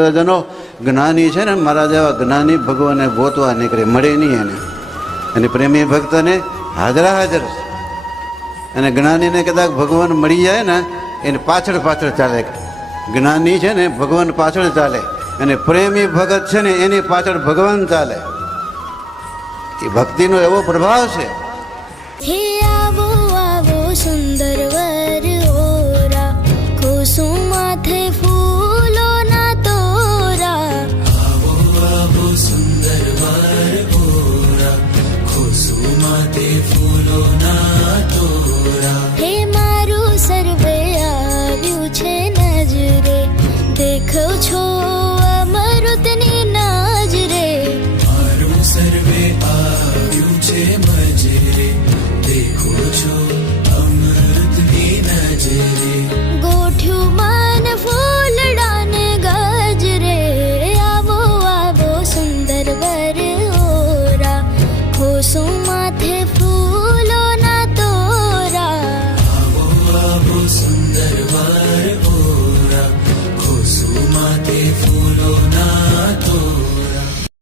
જનો જ્ઞાની છે ને, મારા જેવા જ્ઞાની ભગવાનને ગોતવા નીકળે, મળે નહીં એને. અને પ્રેમી ભક્તને હાજરા હાજર છે. અને જ્ઞાનીને કદાચ ભગવાન મળી જાય ને, એને પાછળ પાછળ ચાલે. જ્ઞાની છે ને ભગવાન પાછળ ચાલે, અને પ્રેમી ભગત છે ને એની પાછળ ભગવાન ચાલે. એ ભક્તિનો એવો પ્રભાવ છે.